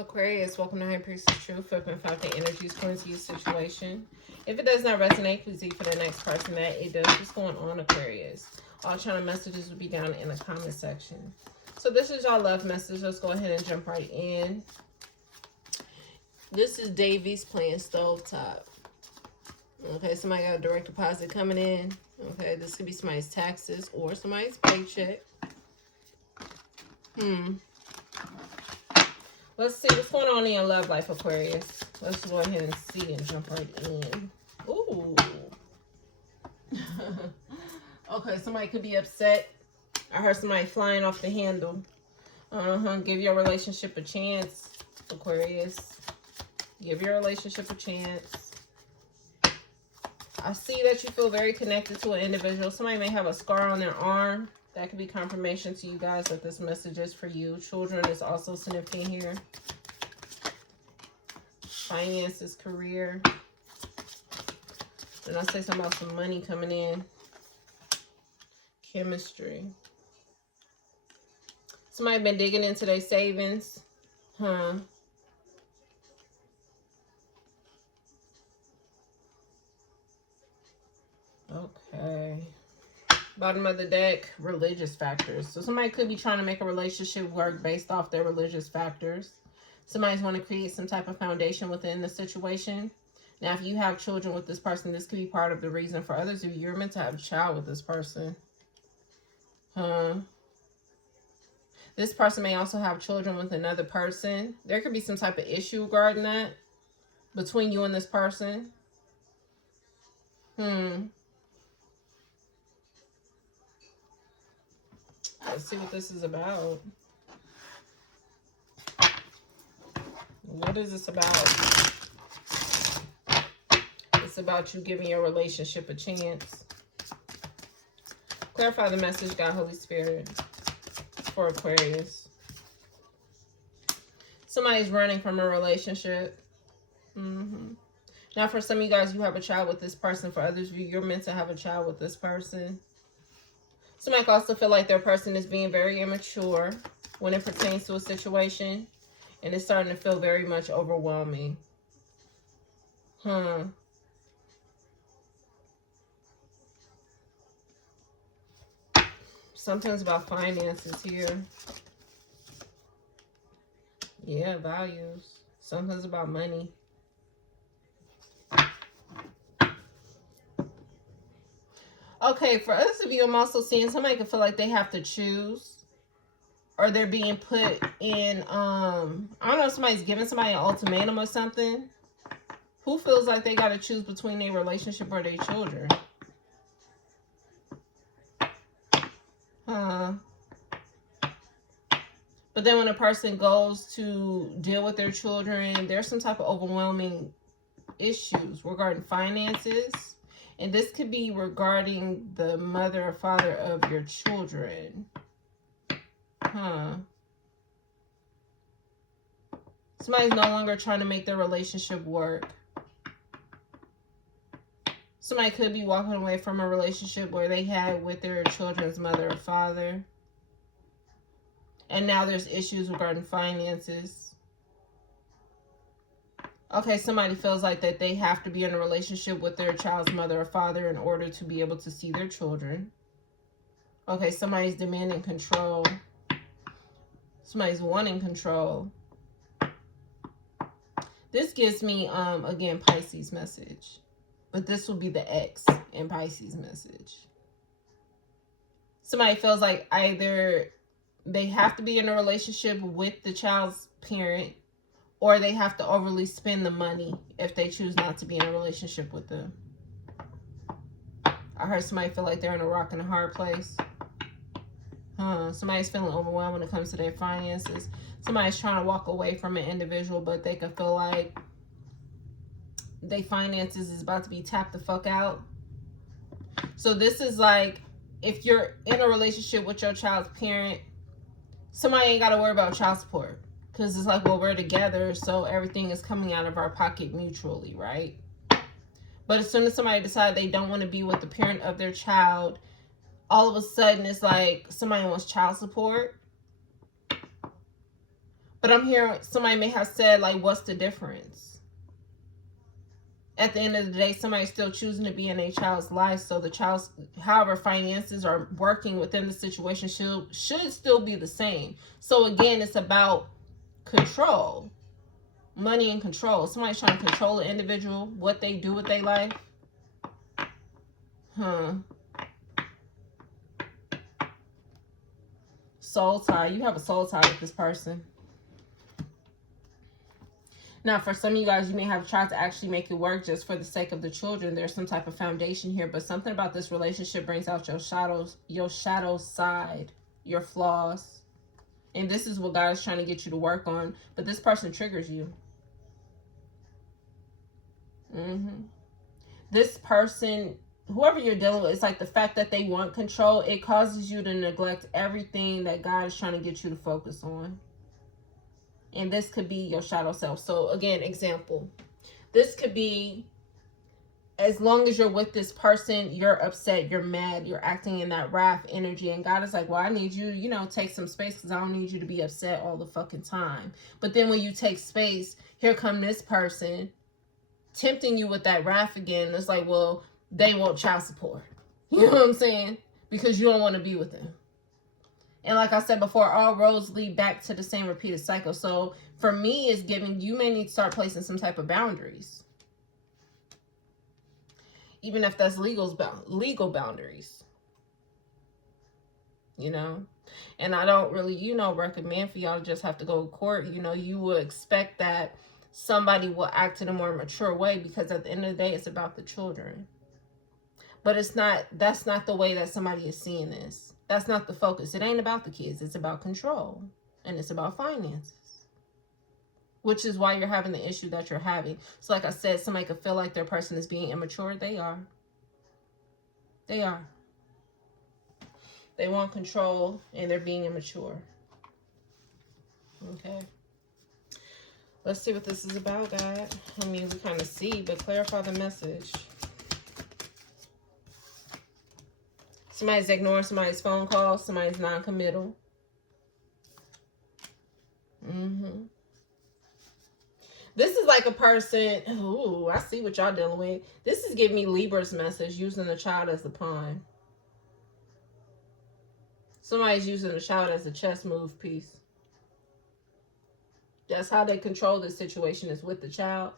Aquarius, welcome to High Priestess Truth. Open 5 energies according to your situation. If it does not resonate, please leave for the next person that it does. What's going on, Aquarius? All channel messages will be down in the comment section. So this is y'all love message. Let's go ahead and jump right in. This is Davies playing Stovetop. Okay, somebody got a direct deposit coming in. Okay, this could be somebody's taxes or somebody's paycheck. Let's see what's going on in your love life, Aquarius. Let's go ahead and see and jump right in. Ooh. Okay, somebody could be upset. I heard somebody flying off the handle. Give your relationship a chance, Aquarius. Give your relationship a chance. I see that you feel very connected to an individual. Somebody may have a scar on their arm. That could be confirmation to you guys that this message is for you. Children is also significant here. Finances, career. And I'll say something about some money coming in. Chemistry. Somebody been digging into their savings. Okay. Bottom of the deck, religious factors. So somebody could be trying to make a relationship work based off their religious factors. Somebody's want to create some type of foundation within the situation. Now, if you have children with this person, this could be part of the reason. For others of you, you're meant to have a child with this person. This person may also have children with another person. There could be some type of issue regarding that between you and this person. Let's see what this is about. What is this about? It's about you giving your relationship a chance. Clarify the message, God, Holy Spirit, for Aquarius. Somebody's running from a relationship. Now, for some of you guys, you have a child with this person. For others of you, you're meant to have a child with this person. Somebody could also feel like their person is being very immature when it pertains to a situation. And it's starting to feel very much overwhelming. Something's about finances here. Yeah, values. Something's about money. Okay, for others of you, I'm also seeing somebody can feel like they have to choose. Or they're being put in, I don't know if somebody's giving somebody an ultimatum or something. Who feels like they got to choose between their relationship or their children? But then when a person goes to deal with their children, there's some type of overwhelming issues regarding finances. And this could be regarding the mother or father of your children. Somebody's no longer trying to make their relationship work. Somebody could be walking away from a relationship where they had with their children's mother or father. And now there's issues regarding finances. Okay, somebody feels like that they have to be in a relationship with their child's mother or father in order to be able to see their children. Okay, somebody's demanding control. Somebody's wanting control. This gives me, again, Pisces message. But this will be the X in Pisces message. Somebody feels like either they have to be in a relationship with the child's parent, or they have to overly spend the money if they choose not to be in a relationship with them. I heard somebody feel like they're in a rock and a hard place. Somebody's feeling overwhelmed when it comes to their finances. Somebody's trying to walk away from an individual, but they can feel like their finances is about to be tapped the fuck out. So this is like, if you're in a relationship with your child's parent, somebody ain't got to worry about child support. Because it's like, well, we're together, so everything is coming out of our pocket mutually, right? But as soon as somebody decides they don't want to be with the parent of their child, all of a sudden it's like somebody wants child support. But I'm hearing somebody may have said, like, what's the difference? At the end of the day, somebody's still choosing to be in a child's life. So the child's, however, finances are working within the situation should still be the same. So again, it's about control. Money and control. Somebody's trying to control an individual, what they do with their life. Soul tie. You have a soul tie with this person. Now, for some of you guys, you may have tried to actually make it work just for the sake of the children. There's some type of foundation here, but something about this relationship brings out your shadow side, your flaws. And this is what God is trying to get you to work on. But this person triggers you. This person, whoever you're dealing with, it's like the fact that they want control. It causes you to neglect everything that God is trying to get you to focus on. And this could be your shadow self. So again, example. This could be, as long as you're with this person, you're upset, you're mad, you're acting in that wrath energy. And God is like, well, I need you, take some space because I don't need you to be upset all the fucking time. But then when you take space, here come this person tempting you with that wrath again. It's like, well, they want child support. You know what I'm saying? Because you don't want to be with them. And like I said before, all roads lead back to the same repeated cycle. So for me, it's giving, you may need to start placing some type of boundaries. Even if that's legal boundaries. And I don't really, recommend for y'all to just have to go to court. You would expect that somebody will act in a more mature way, because at the end of the day, it's about the children. But that's not the way that somebody is seeing this. That's not the focus. It ain't about the kids. It's about control. And it's about finances. Which is why you're having the issue that you're having. So like I said, somebody could feel like their person is being immature. They are. They are. They want control and they're being immature. Okay. Let's see what this is about, God. I mean, we kind of see, but clarify the message. Somebody's ignoring somebody's phone call. Somebody's non-committal. This is like a person. Ooh, I see what y'all dealing with. This is giving me Libra's message, using the child as the pawn. Somebody's using the child as a chess move piece. That's how they control the situation, is with the child.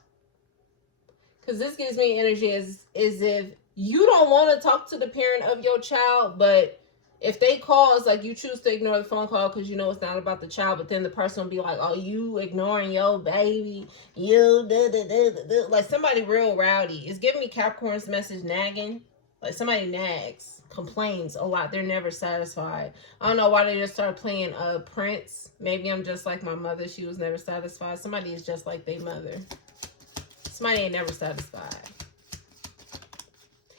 Because this gives me energy as if you don't want to talk to the parent of your child, but if they call, it's like you choose to ignore the phone call because you know it's not about the child, but then the person will be like, oh, you ignoring your baby, you like somebody real rowdy. It's giving me Capricorn's message, nagging. Like somebody nags, complains a lot. They're never satisfied. I don't know why they just started playing Prince. Maybe I'm just like my mother. She was never satisfied. Somebody is just like their mother. Somebody ain't never satisfied.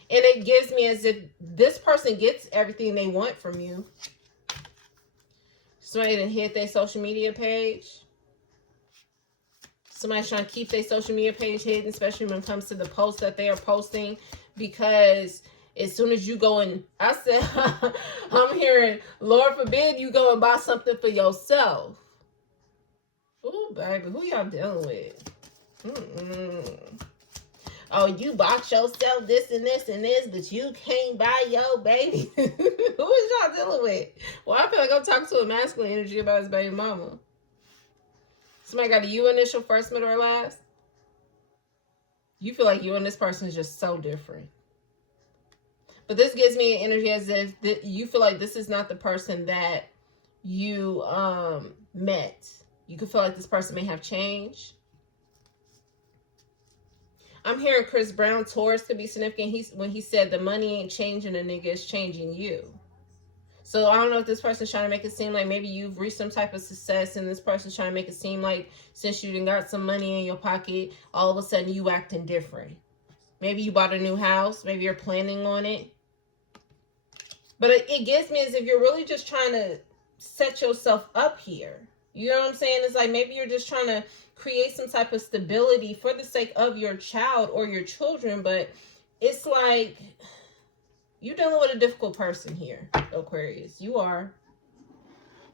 And it gives me as if this person gets everything they want from you. Somebody done hit their social media page. Somebody's trying to keep their social media page hidden, especially when it comes to the posts that they are posting. Because as soon as you go and, I said, I'm hearing, Lord forbid you go and buy something for yourself. Ooh, baby, who y'all dealing with? Oh, you bought yourself this and this and this, but you can't buy your baby. Who is y'all dealing with? Well, I feel like I'm talking to a masculine energy about his baby mama. Somebody got a U initial, first, middle, or last? You feel like you and this person is just so different. But this gives me an energy as if you feel like this is not the person that you met. You could feel like this person may have changed. I'm hearing Chris Brown, Taurus could be significant. When he said the money ain't changing a nigga, it's changing you. So I don't know if this person's trying to make it seem like maybe you've reached some type of success and this person's trying to make it seem like since you done got some money in your pocket, all of a sudden you acting different. Maybe you bought a new house. Maybe you're planning on it. But it gives me as if you're really just trying to set yourself up here. You know what I'm saying? It's like maybe you're just trying to create some type of stability for the sake of your child or your children. But it's like you're dealing with a difficult person here, Aquarius. You are.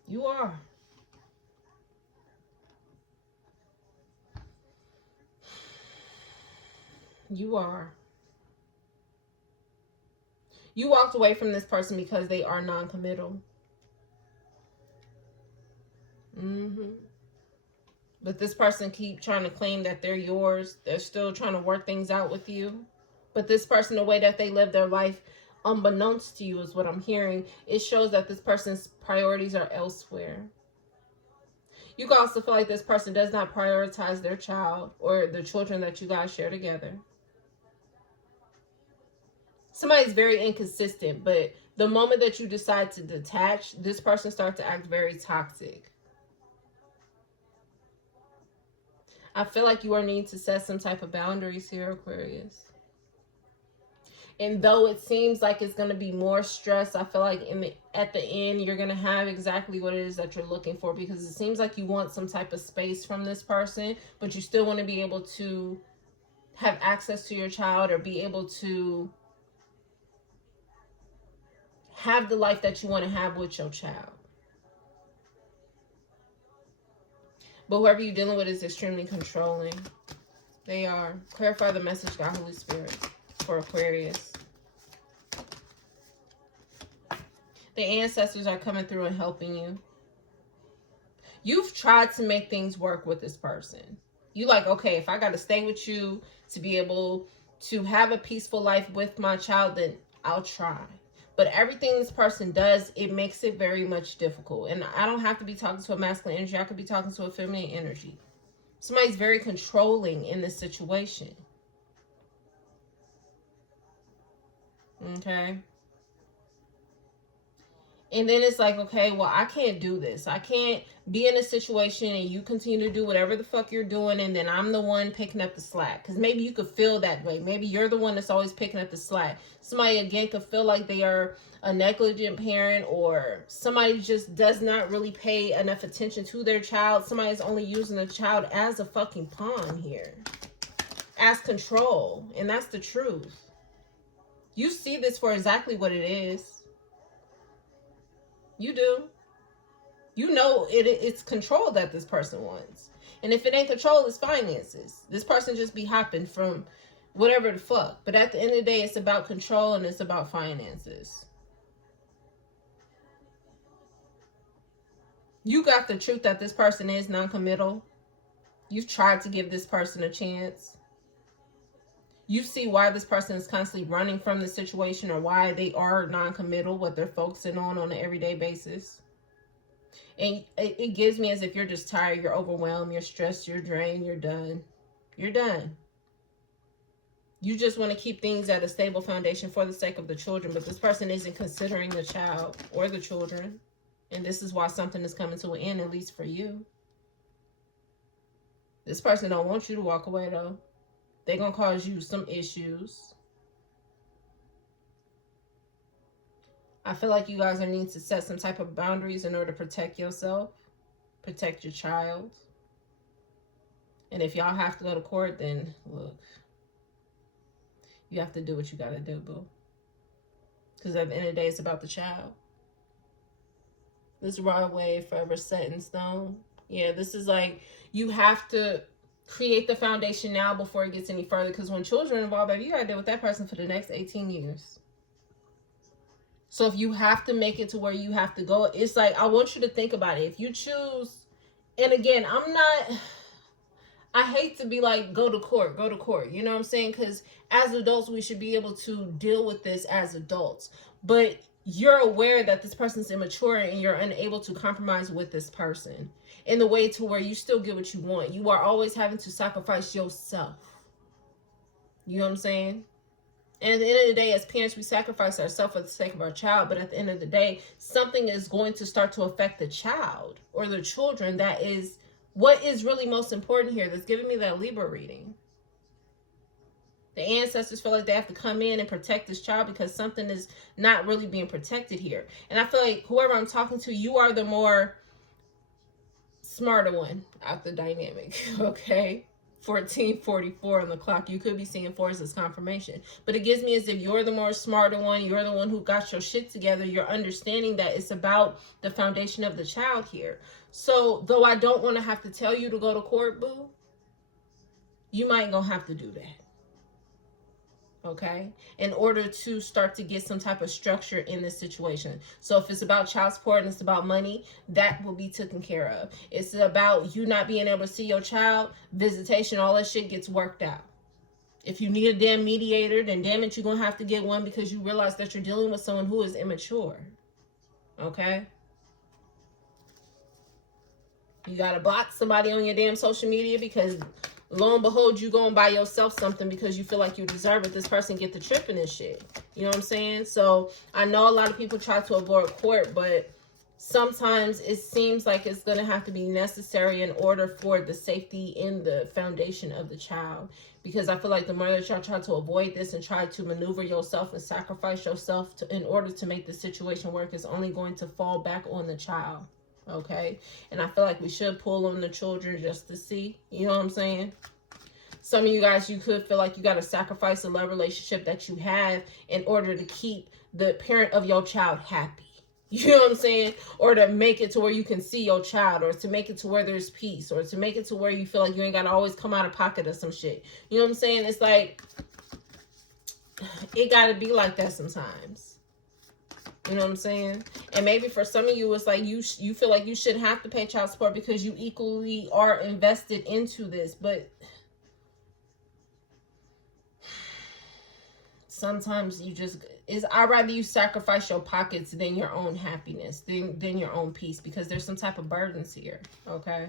You are. You are. You walked away from this person because they are non-committal. But this person keep trying to claim that they're yours. They're still trying to work things out with you. But this person, the way that they live their life, unbeknownst to you, is what I'm hearing. It shows that this person's priorities are elsewhere. You can also feel like this person does not prioritize their child or the children that you guys share together. Somebody's very inconsistent, but the moment that you decide to detach, this person starts to act very toxic. I feel like you are needing to set some type of boundaries here, Aquarius. And though it seems like it's going to be more stress, I feel like at the end, you're going to have exactly what it is that you're looking for, because it seems like you want some type of space from this person, but you still want to be able to have access to your child or be able to have the life that you want to have with your child. But whoever you're dealing with is extremely controlling. They are. Clarify the message, God, Holy Spirit, for Aquarius. The ancestors are coming through and helping you. You've tried to make things work with this person. You like, okay, if I got to stay with you to be able to have a peaceful life with my child, then I'll try. But everything this person does, it makes it very much difficult. And I don't have to be talking to a masculine energy. I could be talking to a feminine energy. Somebody's very controlling in this situation. Okay. And then it's like, okay, well, I can't do this. I can't be in a situation and you continue to do whatever the fuck you're doing, and then I'm the one picking up the slack. Because maybe you could feel that way. Maybe you're the one that's always picking up the slack. Somebody, again, could feel like they are a negligent parent, or somebody just does not really pay enough attention to their child. Somebody's only using the child as a fucking pawn here. As control. And that's the truth. You see this for exactly what it is. You do. You know it's control that this person wants. And if it ain't control, it's finances. This person just be hopping from whatever the fuck. But at the end of the day, it's about control and it's about finances. You got the truth that this person is non-committal. You've tried to give this person a chance. You see why this person is constantly running from the situation, or why they are non-committal, what they're focusing on an everyday basis. And it gives me as if you're just tired, you're overwhelmed, you're stressed, you're drained, you're done. You're done. You just want to keep things at a stable foundation for the sake of the children, but this person isn't considering the child or the children. And this is why something is coming to an end, at least for you. This person don't want you to walk away, though. They're going to cause you some issues. I feel like you guys are needing to set some type of boundaries in order to protect yourself, protect your child. And if y'all have to go to court, then look, you have to do what you got to do, boo. Because at the end of the day, it's about the child. This right away forever set in stone. Yeah, this is like, you have to create the foundation now before it gets any further. Because when children are involved, baby, you got to deal with that person for the next 18 years. So if you have to make it to where you have to go, it's like, I want you to think about it. If you choose, and again, I hate to be like, go to court. You know what I'm saying? Because as adults, we should be able to deal with this as adults. But you're aware that this person's immature and you're unable to compromise with this person in the way to where you still get what you want. You are always having to sacrifice yourself. You know what I'm saying? And at the end of the day, as parents, we sacrifice ourselves for the sake of our child. But at the end of the day, something is going to start to affect the child or the children. That is what is really most important here. That's giving me that Libra reading. The ancestors feel like they have to come in and protect this child because something is not really being protected here. And I feel like whoever I'm talking to, you are the more smarter one out the dynamic, okay? 1444 on the clock. You could be seeing 4s as confirmation, but it gives me as if you're the more smarter one. You're the one who got your shit together. You're understanding that it's about the foundation of the child here. So though I don't want to have to tell you to go to court, boo, you might gonna have to do that. okay, in order to start to get some type of structure in this situation. So if it's about child support and it's about money, that will be taken care of. It's about you not being able to see your child, visitation, all that shit gets worked out. If you need a damn mediator, then damn it, you're going to have to get one because you realize that you're dealing with someone who is immature. Okay? You got to block somebody on your damn social media because lo and behold, you go and buy yourself something because you feel like you deserve it. This person get the tripping and shit. You know what I'm saying? So I know a lot of people try to avoid court, but sometimes it seems like it's going to have to be necessary in order for the safety and the foundation of the child. Because I feel like the more that y'all try to avoid this and try to maneuver yourself and sacrifice yourself in order to make the situation work, is only going to fall back on the child. Okay? And I feel like we should pull on the children just to see. You know what I'm saying? Some of you guys, you could feel like you got to sacrifice a love relationship that you have in order to keep the parent of your child happy. You know what I'm saying? Or to make it to where you can see your child, or to make it to where there's peace, or to make it to where you feel like you ain't got to always come out of pocket or some shit. You know what I'm saying? It's like, it got to be like that sometimes. You know what I'm saying? And maybe for some of you, it's like you feel like you shouldn't have to pay child support because you equally are invested into this. But sometimes you just, I'd rather you sacrifice your pockets than your own happiness, than your own peace, because there's some type of burdens here, okay?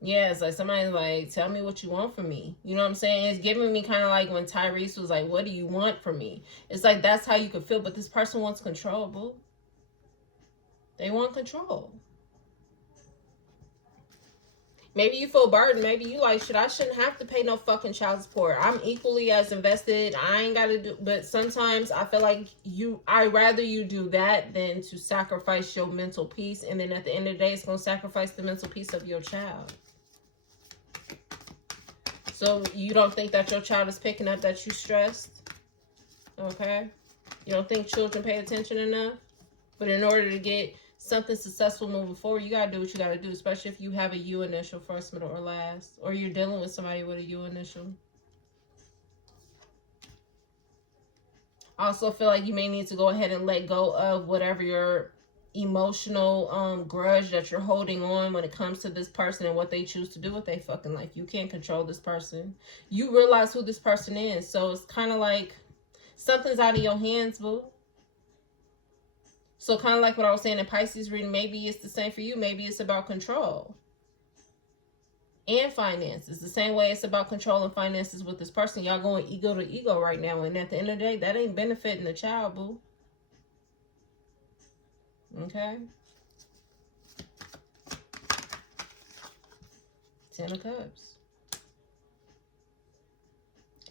Yeah, it's like somebody's like, tell me what you want from me. You know what I'm saying? It's giving me kind of like when Tyrese was like, what do you want from me? It's like, that's how you could feel, but this person wants control, boo. They want control. Maybe you feel burdened. Maybe you like, shit, I shouldn't have to pay no fucking child support. I'm equally as invested. I ain't got to do, but sometimes I feel like I'd rather you do that than to sacrifice your mental peace. And then at the end of the day, it's going to sacrifice the mental peace of your child. So you don't think that your child is picking up that you stressed? Okay. You don't think children pay attention enough? But in order to get something successful moving forward, you gotta do what you gotta do, especially if you have a U initial, first, middle, or last, or you're dealing with somebody with a U initial. I also feel like you may need to go ahead and let go of whatever your emotional grudge that you're holding on when it comes to this person and what they choose to do with their fucking life. You can't control this person. You realize who this person is, so it's kind of like something's out of your hands, boo. So kind of like what I was saying in Pisces reading, maybe it's the same for you. Maybe it's about control and finances. The same way it's about control and finances with this person. Y'all going ego to ego right now. And at the end of the day, that ain't benefiting the child, boo. Okay? 10 of Cups.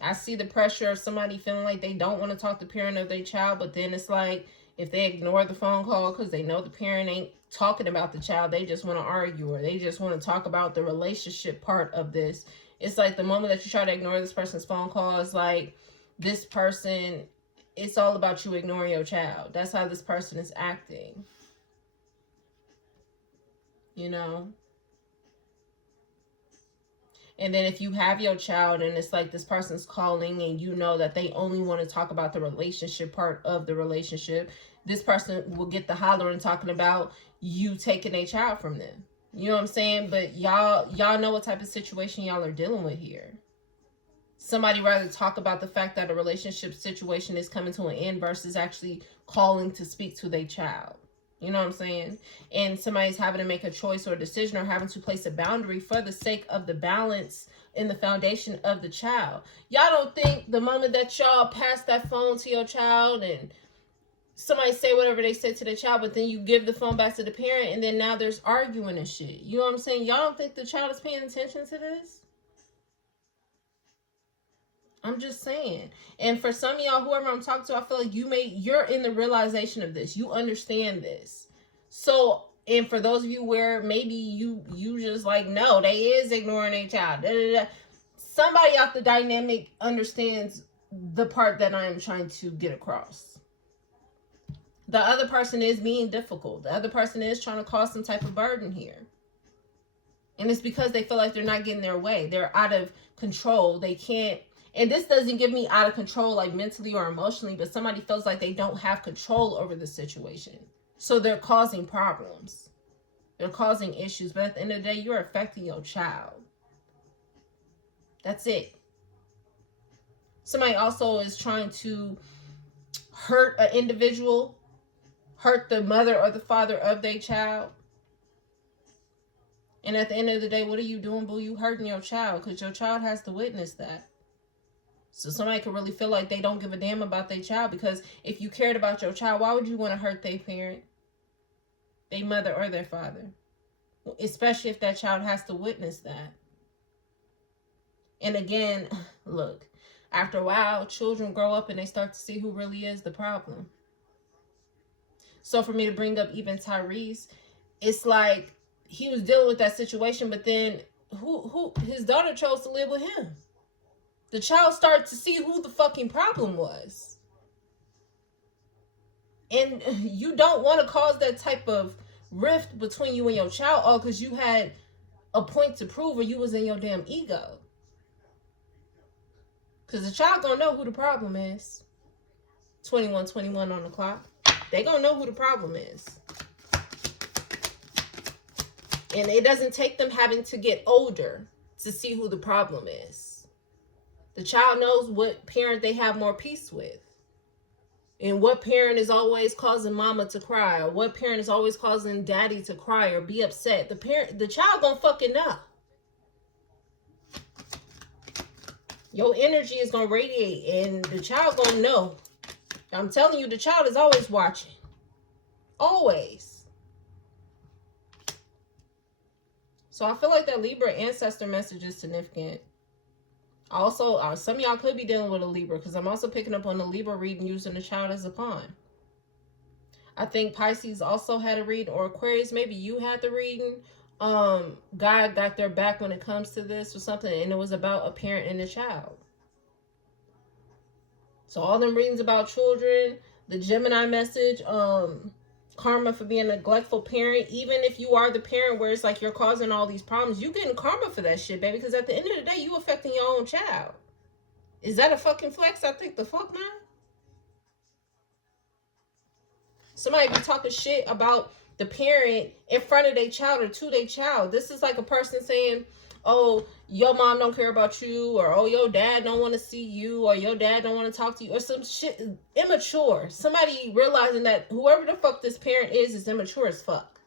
I see the pressure of somebody feeling like they don't want to talk to the parent of their child, but then it's like, if they ignore the phone call because they know the parent ain't talking about the child, they just want to argue, or they just want to talk about the relationship part of this. It's like the moment that you try to ignore this person's phone call, it's like this person, it's all about you ignoring your child. That's how this person is acting. You know? And then if you have your child and it's like this person's calling and you know that they only want to talk about the relationship part of the relationship, this person will get the hollering talking about you taking a child from them. You know what I'm saying? But y'all know what type of situation y'all are dealing with here. Somebody rather talk about the fact that a relationship situation is coming to an end versus actually calling to speak to their child. You know what I'm saying? And somebody's having to make a choice or a decision, or having to place a boundary for the sake of the balance in the foundation of the child. Y'all don't think the moment that y'all pass that phone to your child and somebody say whatever they said to the child, but then you give the phone back to the parent and then now there's arguing and shit. You know what I'm saying? Y'all don't think the child is paying attention to this? I'm just saying. And for some of y'all, whoever I'm talking to, I feel like you're in the realization of this. You understand this. So, and for those of you where maybe you just like, no, they is ignoring a child. Da, da, da. Somebody out the dynamic understands the part that I am trying to get across. The other person is being difficult. The other person is trying to cause some type of burden here. And it's because they feel like they're not getting their way. They're out of control. They can't. And this doesn't give me out of control like mentally or emotionally, but somebody feels like they don't have control over the situation. So they're causing problems. They're causing issues. But at the end of the day, you're affecting your child. That's it. Somebody also is trying to hurt an individual, hurt the mother or the father of their child. And at the end of the day, what are you doing, boo? You hurting your child because your child has to witness that. So somebody could really feel like they don't give a damn about their child, because if you cared about your child, why would you want to hurt their parent, their mother, or their father? Especially if that child has to witness that. And again, look, after a while, children grow up and they start to see who really is the problem. So for me to bring up even Tyrese, it's like he was dealing with that situation, but then who his daughter chose to live with him. The child started to see who the fucking problem was. And you don't want to cause that type of rift between you and your child, all because you had a point to prove or you was in your damn ego. Because the child gonna know who the problem is. 21:21 on the clock. They gonna know who the problem is. And it doesn't take them having to get older to see who the problem is. The child knows what parent they have more peace with. And what parent is always causing mama to cry, or what parent is always causing daddy to cry or be upset. The child gonna fucking know. Your energy is gonna radiate and the child gonna know. I'm telling you, the child is always watching. Always. So I feel like that Libra ancestor message is significant. Also, some of y'all could be dealing with a Libra, because I'm also picking up on the Libra reading using the child as a pawn. I think Pisces also had a reading, or Aquarius, maybe you had the reading. God got their back when it comes to this or something, and it was about a parent and a child. So all them readings about children, the Gemini message, karma for being a neglectful parent, even if you are the parent where it's like you're causing all these problems, you getting karma for that shit, baby, because at the end of the day, you affecting your own child. Is that a fucking flex? I think the fuck not. Somebody be talking shit about the parent in front of their child or to their child. This is like a person saying, oh, your mom don't care about you, or oh, your dad don't want to see you, or your dad don't want to talk to you, or some shit. Immature. Somebody realizing that whoever the fuck this parent is immature as fuck.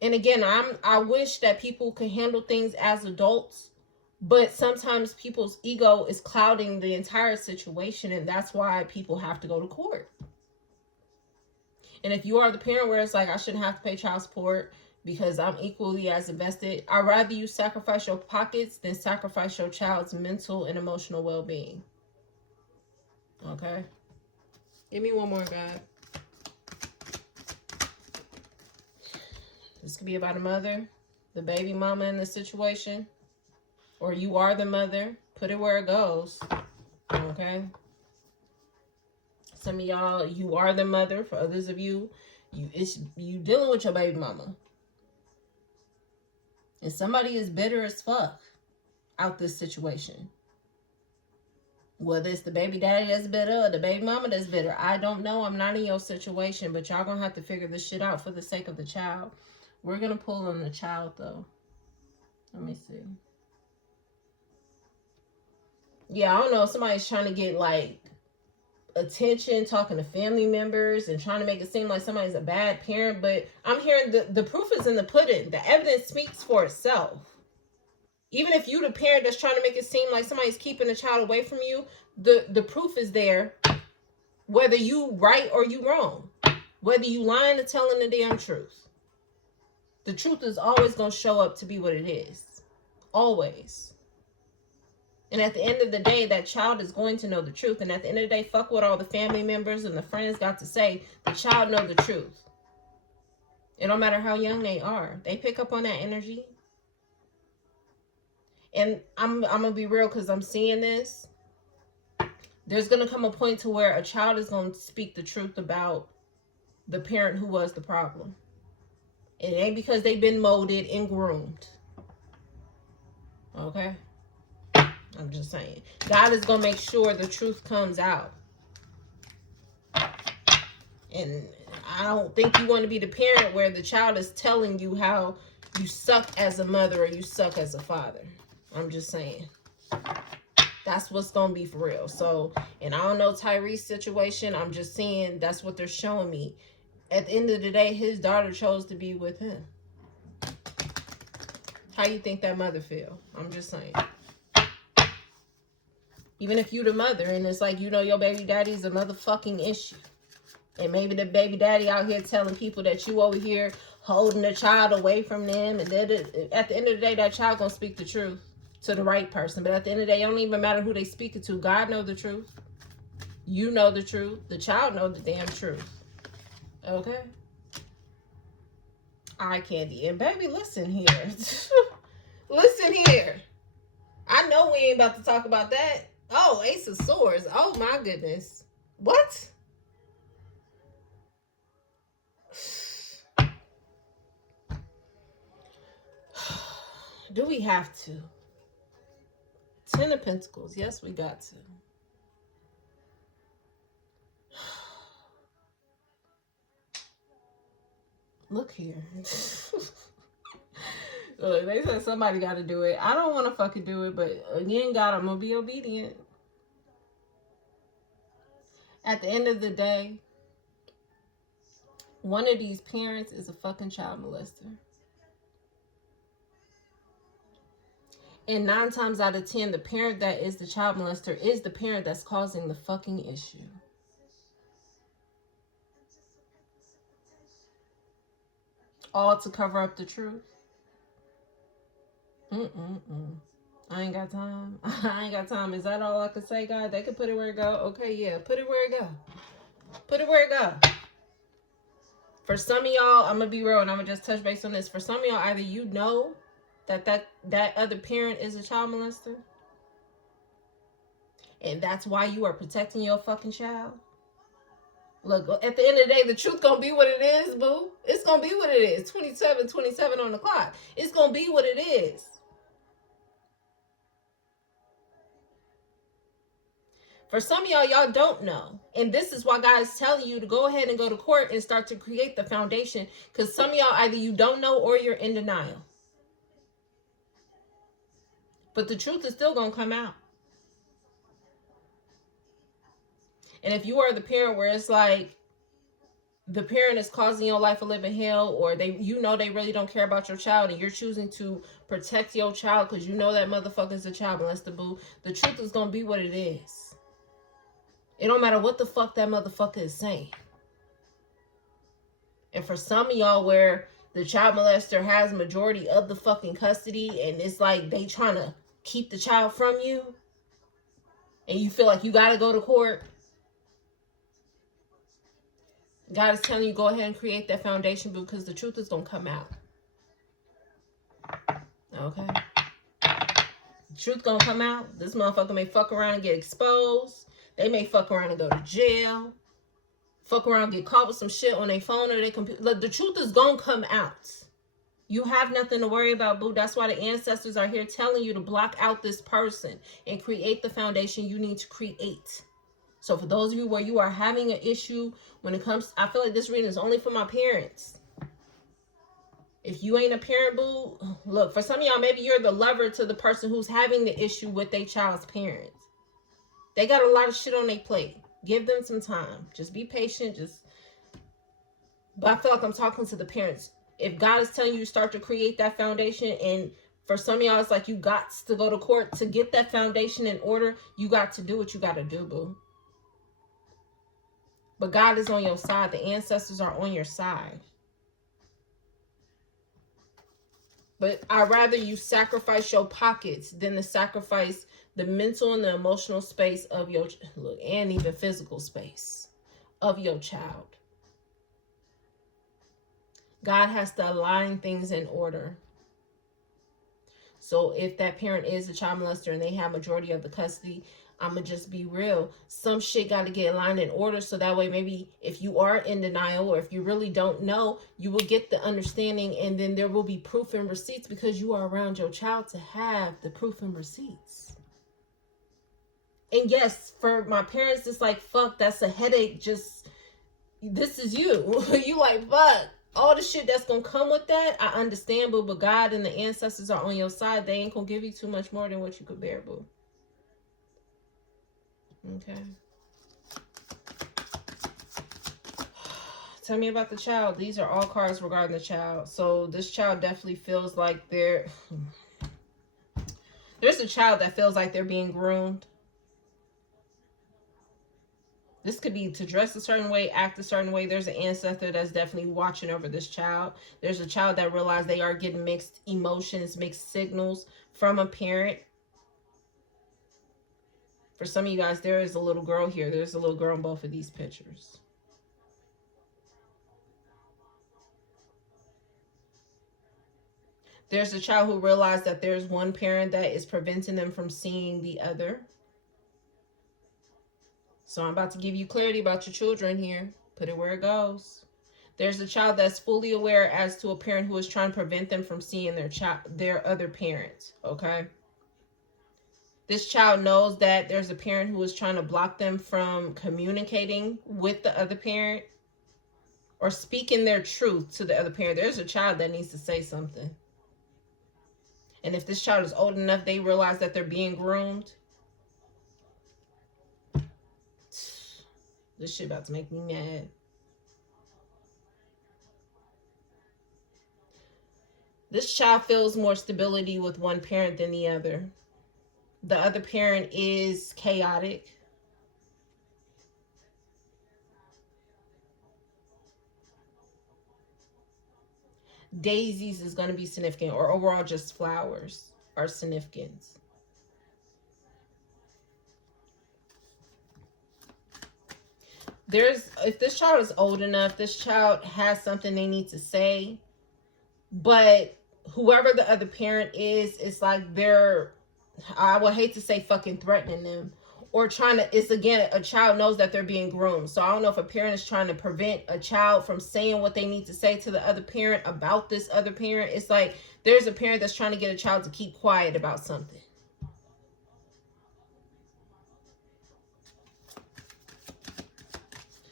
And again, I wish that people could handle things as adults, but sometimes people's ego is clouding the entire situation, and that's why people have to go to court. And if you are the parent where it's like, I shouldn't have to pay child support because I'm equally as invested, I'd rather you sacrifice your pockets than sacrifice your child's mental and emotional well-being. Okay? Give me one more, God. This could be about a mother, the baby mama in the situation, or you are the mother. Put it where it goes. Okay? Some of y'all, you are the mother. For others of you, you dealing with your baby mama. And somebody is bitter as fuck out this situation. Whether it's the baby daddy that's bitter or the baby mama that's bitter, I don't know. I'm not in your situation, but y'all gonna have to figure this shit out for the sake of the child. We're gonna pull on the child though. Let me see. Yeah, I don't know. Somebody's trying to get like attention, talking to family members and trying to make it seem like somebody's a bad parent, but I'm hearing the proof is in the pudding. The evidence speaks for itself. Even if you the parent that's trying to make it seem like somebody's keeping the child away from you, the proof is there, whether you right or you wrong, whether you lying or telling the damn truth. The truth is always going to show up to be what it is. Always. And at the end of the day, that child is going to know the truth. And at the end of the day, fuck what all the family members and the friends got to say. The child know the truth. It don't matter how young they are. They pick up on that energy. And I'm going to be real because I'm seeing this. There's going to come a point to where a child is going to speak the truth about the parent who was the problem. It ain't because they've been molded and groomed. Okay? I'm just saying. God is going to make sure the truth comes out. And I don't think you want to be the parent where the child is telling you how you suck as a mother or you suck as a father. I'm just saying. That's what's going to be for real. So, and I don't know Tyrese's situation. I'm just saying that's what they're showing me. At the end of the day, his daughter chose to be with him. How you think that mother feel? I'm just saying. Even if you the mother and it's like, you know, your baby daddy's a motherfucking issue. And maybe the baby daddy out here telling people that you over here holding the child away from them. And at the end of the day, that child gonna speak the truth to the right person. But at the end of the day, it don't even matter who they speak it to. God know the truth. You know the truth. The child know the damn truth. Okay? Eye candy. And baby, listen here. Listen here. I know we ain't about to talk about that. Oh, Ace of Swords. Oh my goodness. What? Do we have to? 10 of Pentacles. Yes, we got to. Look here. Look, they said somebody got to do it. I don't want to fucking do it, but again, God, I'm going to be obedient. At the end of the day, one of these parents is a fucking child molester. And 9 times out of 10, the parent that is the child molester is the parent that's causing the fucking issue. All to cover up the truth. I ain't got time. I ain't got time. Is that all I can say, God? They can put it where it go. Okay, yeah. Put it where it go. Put it where it go. For some of y'all, I'm going to be real and I'm going to just touch base on this. For some of y'all, either you know that other parent is a child molester. And that's why you are protecting your fucking child. Look, at the end of the day, the truth gonna be what it is, boo. It's gonna be what it is. 27 on the clock. It's gonna be what it is. For some of y'all don't know. And this is why God is telling you to go ahead and go to court and start to create the foundation. Because some of y'all, either you don't know or you're in denial. But the truth is still gonna come out. And if you are the parent where it's like, the parent is causing your life a living hell, or they really don't care about your child, and you're choosing to protect your child because you know that motherfucker's a child molester, boo. The truth is gonna be what it is. It don't matter what the fuck that motherfucker is saying. And for some of y'all where the child molester has majority of the fucking custody, and it's like they trying to keep the child from you, and you feel like you gotta go to court, God is telling you, go ahead and create that foundation because the truth is going to come out. Okay? The truth going to come out. This motherfucker may fuck around and get exposed. They may fuck around and go to jail. Fuck around and get caught with some shit on their phone or their computer. Look, the truth is going to come out. You have nothing to worry about, boo. That's why the ancestors are here telling you to block out this person and create the foundation you need to create. So for those of you where you are having an issue when it comes, I feel like this reading is only for my parents. If you ain't a parent, boo, look, for some of y'all, maybe you're the lover to the person who's having the issue with their child's parents. They got a lot of shit on their plate. Give them some time. Just be patient. But I feel like I'm talking to the parents. If God is telling you to start to create that foundation, and for some of y'all, it's like you got to go to court to get that foundation in order, you got to do what you got to do, boo. But God is on your side. The ancestors are on your side. But I'd rather you sacrifice your pockets than to sacrifice the mental and the emotional space of your, look, and even physical space of your child. God has to align things in order. So if that parent is a child molester and they have majority of the custody, I'ma just be real. Some shit got to get aligned in order, so that way maybe if you are in denial or if you really don't know, you will get the understanding, and then there will be proof and receipts because you are around your child to have the proof and receipts. And yes, for my parents, it's like, fuck, that's a headache. Just, this is you. You like, fuck. All the shit that's gonna come with that, I understand, but God and the ancestors are on your side. They ain't gonna give you too much more than what you could bear, boo. Okay. Tell me about the child. These are all cards regarding the child. So this child definitely feels like there's a child that feels like they're being groomed. This could be to dress a certain way, act a certain way. There's an ancestor that's definitely watching over this child. There's a child that realized they are getting mixed emotions, mixed signals from a parent. For some of you guys, there is a little girl here. There's a little girl in both of these pictures. There's a child who realized that there's one parent that is preventing them from seeing the other. So I'm about to give you clarity about your children here. Put it where it goes. There's a child that's fully aware as to a parent who is trying to prevent them from seeing their other parent, okay? This child knows that there's a parent who is trying to block them from communicating with the other parent or speaking their truth to the other parent. There's a child that needs to say something. And if this child is old enough, they realize that they're being groomed. This shit about to make me mad. This child feels more stability with one parent than the other. The other parent is chaotic. Daisies is going to be significant, or overall just flowers are significant. If this child is old enough, this child has something they need to say, but whoever the other parent is, it's like I would hate to say fucking threatening them or trying to, it's again, a child knows that they're being groomed. So I don't know if a parent is trying to prevent a child from saying what they need to say to the other parent about this other parent. It's like there's a parent that's trying to get a child to keep quiet about something.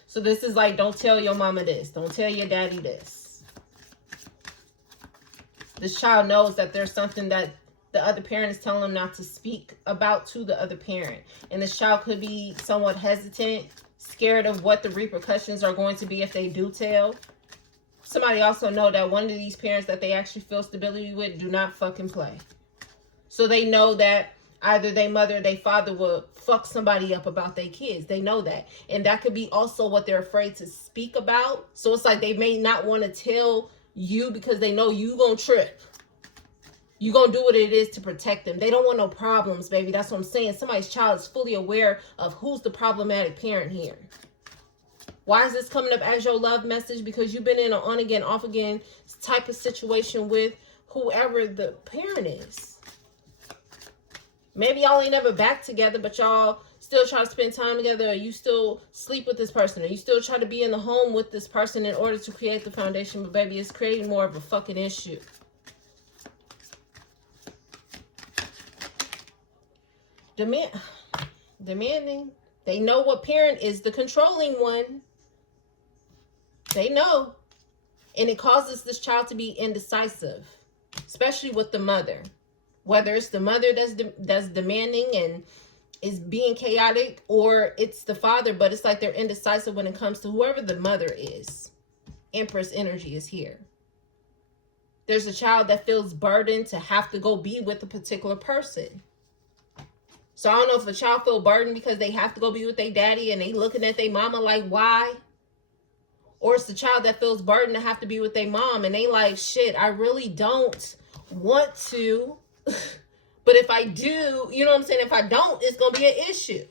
So this is like, don't tell your mama this. Don't tell your daddy this. This child knows that there's something that the other parent is telling them not to speak about to the other parent. And this child could be somewhat hesitant, scared of what the repercussions are going to be if they do tell. Somebody also know that one of these parents that they actually feel stability with do not fucking play. So they know that either their mother or their father will fuck somebody up about their kids. They know that. And that could be also what they're afraid to speak about. So it's like they may not want to tell you because they know you gonna trip. You gonna do what it is to protect them. They don't want no problems, baby. That's what I'm saying. Somebody's child is fully aware of who's the problematic parent here. Why is this coming up as your love message? Because you've been in an on again, off again type of situation with whoever the parent is. Maybe y'all ain't never back together, but y'all still try to spend time together, or you still sleep with this person, or you still try to be in the home with this person in order to create the foundation. But baby, it's creating more of a fucking issue. Demanding. They know what parent is the controlling one. They know. And it causes this child to be indecisive, especially with the mother. Whether it's the mother that's demanding and is being chaotic, or it's the father, but it's like they're indecisive when it comes to whoever the mother is. Empress energy is here. There's a child that feels burdened to have to go be with a particular person. So I don't know if a child feels burdened because they have to go be with their daddy and they looking at their mama like, why? Or it's the child that feels burdened to have to be with their mom and they like, shit, I really don't want to. But if I do, you know what I'm saying? If I don't, it's going to be an issue.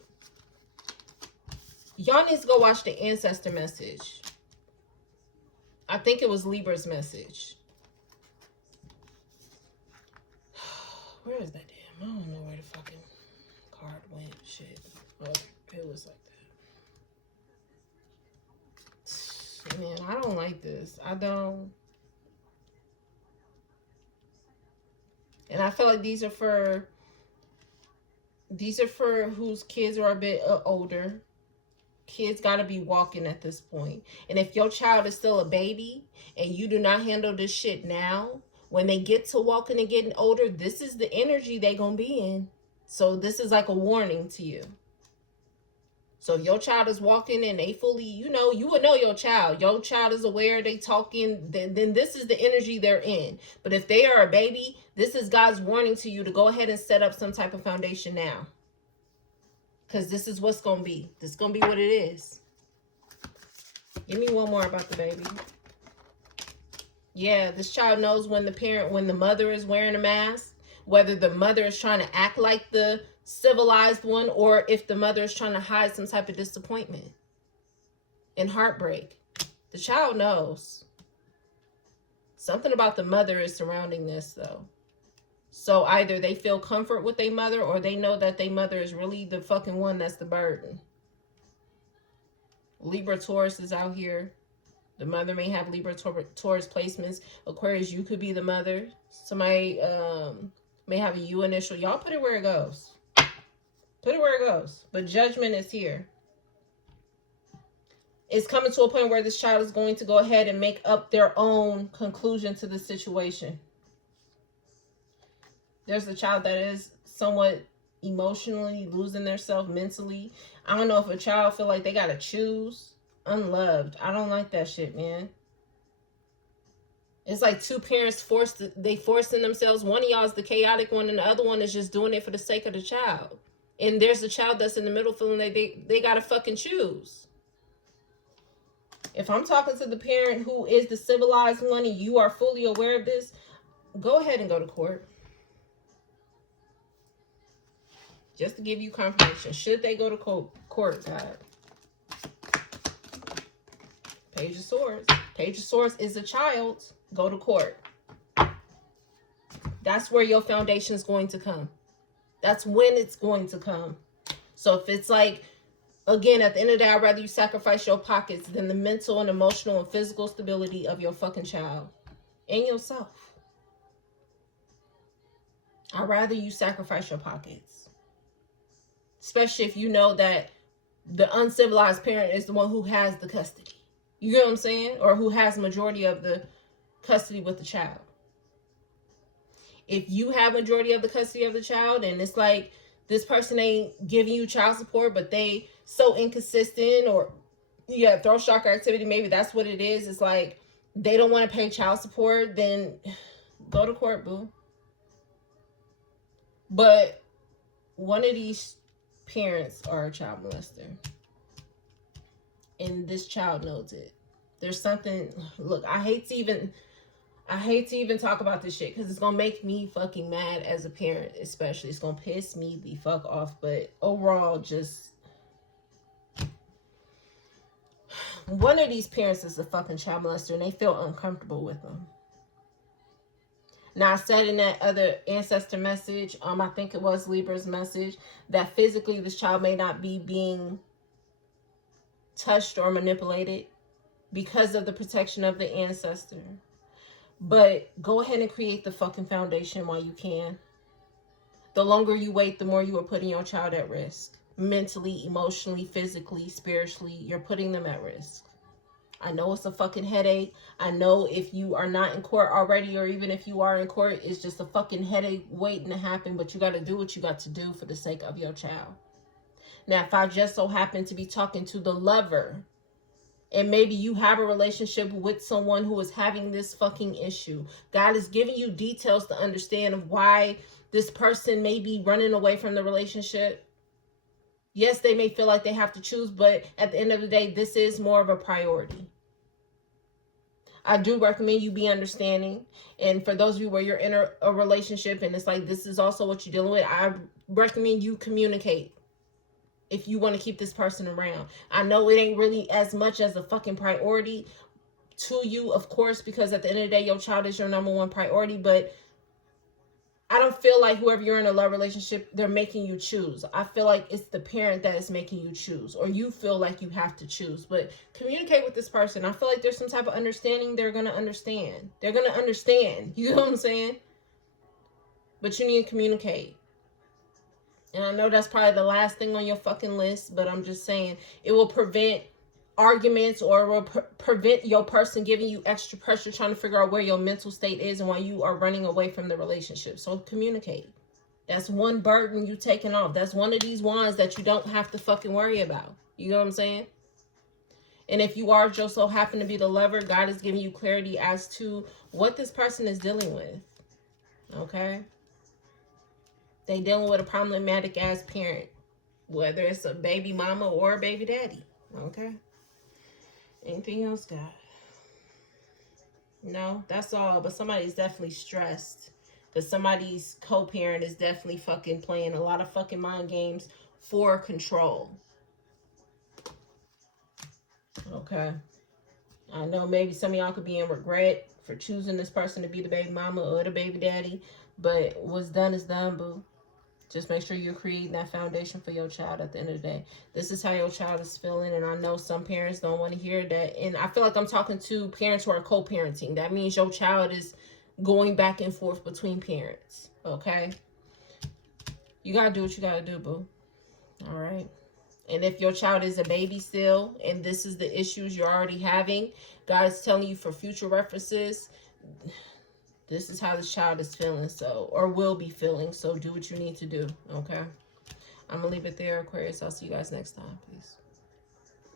Y'all need to go watch the ancestor message. I think it was Libra's message. Where is that damn? I don't know where the fucking card went. Shit. Oh, it was like that. Man, I don't like this. I don't. And I feel like these are for whose kids are a bit older. Kids got to be walking at this point. And if your child is still a baby and you do not handle this shit now, when they get to walking and getting older, this is the energy they gonna be in. So this is like a warning to you. So if your child is walking and they fully, you would know your child. Your child is aware, they talking, then this is the energy they're in. But if they are a baby, this is God's warning to you to go ahead and set up some type of foundation now. Because this is what's going to be. This is going to be what it is. Give me one more about the baby. Yeah, this child knows when the mother is wearing a mask, whether the mother is trying to act like the civilized one or if the mother is trying to hide some type of disappointment and heartbreak. The child knows. Something about the mother is surrounding this, though. So either they feel comfort with their mother or they know that their mother is really the fucking one that's the burden. Libra Taurus is out here. The mother may have Libra Taurus placements. Aquarius, you could be the mother. Somebody may have a U initial. Y'all put it where it goes. Put it where it goes. But judgment is here. It's coming to a point where this child is going to go ahead and make up their own conclusion to the situation. There's a child that is somewhat emotionally losing themselves mentally. I don't know if a child feel like they got to choose. Unloved. I don't like that shit, man. It's like two parents forcing themselves. One of y'all is the chaotic one and the other one is just doing it for the sake of the child. And there's a child that's in the middle feeling like they got to fucking choose. If I'm talking to the parent who is the civilized one and you are fully aware of this, go ahead and go to court. Just to give you confirmation. Should they go to court, God? Page of Swords. Page of Swords is a child. Go to court. That's where your foundation is going to come. That's when it's going to come. So if it's like, again, at the end of the day, I'd rather you sacrifice your pockets than the mental and emotional and physical stability of your fucking child and yourself. I'd rather you sacrifice your pockets. Especially if you know that the uncivilized parent is the one who has the custody. You get what I'm saying? Or who has majority of the custody with the child. If you have majority of the custody of the child and it's like this person ain't giving you child support, but they so inconsistent or throw shock activity, maybe that's what it is. It's like they don't want to pay child support, then go to court, boo. But one of these parents are a child molester. And this child knows it. There's something, look, I hate to even talk about this shit because it's going to make me fucking mad as a parent, especially. It's going to piss me the fuck off. But overall, just one of these parents is a fucking child molester and they feel uncomfortable with them. Now, I said in that other ancestor message, I think it was Libra's message, that physically this child may not be being touched or manipulated because of the protection of the ancestor. But go ahead and create the fucking foundation while you can. The longer you wait, the more you are putting your child at risk. Mentally, emotionally, physically, spiritually, you're putting them at risk. I know it's a fucking headache. I know if you are not in court already, or even if you are in court, it's just a fucking headache waiting to happen. But you got to do what you got to do for the sake of your child. Now, if I just so happen to be talking to the lover, and maybe you have a relationship with someone who is having this fucking issue, God is giving you details to understand of why this person may be running away from the relationship. Yes, they may feel like they have to choose, but at the end of the day, this is more of a priority. I do recommend you be understanding. And for those of you where you're in a relationship and it's like this is also what you're dealing with, I recommend you communicate if you want to keep this person around. I know it ain't really as much as a fucking priority to you, of course, because at the end of the day, your child is your number one priority, but I don't feel like whoever you're in a love relationship, they're making you choose. I feel like it's the parent that is making you choose, or you feel like you have to choose. But communicate with this person. I feel like there's some type of understanding. They're going to understand. They're going to understand. You know what I'm saying? But you need to communicate. And I know that's probably the last thing on your fucking list, but I'm just saying it will prevent arguments, or it will prevent your person giving you extra pressure trying to figure out where your mental state is and why you are running away from the relationship. So communicate. That's one burden you taking off. That's one of these wands that you don't have to fucking worry about. You know what I'm saying? And if you are just so happen to be the lover, God is giving you clarity as to what this person is dealing with. Okay? They dealing with a problematic ass parent, whether it's a baby mama or a baby daddy. Okay? Anything else, God? No, that's all. But somebody's definitely stressed. Because somebody's co-parent is definitely fucking playing a lot of fucking mind games for control. Okay. I know maybe some of y'all could be in regret for choosing this person to be the baby mama or the baby daddy. But what's done is done, boo. Just make sure you're creating that foundation for your child at the end of the day. This is how your child is feeling. And I know some parents don't want to hear that. And I feel like I'm talking to parents who are co-parenting. That means your child is going back and forth between parents. Okay? You got to do what you got to do, boo. All right? And if your child is a baby still, and this is the issues you're already having, God is telling you for future references, this is how this child is feeling, so, or will be feeling, so do what you need to do, okay? I'm going to leave it there, Aquarius. I'll see you guys next time. Peace.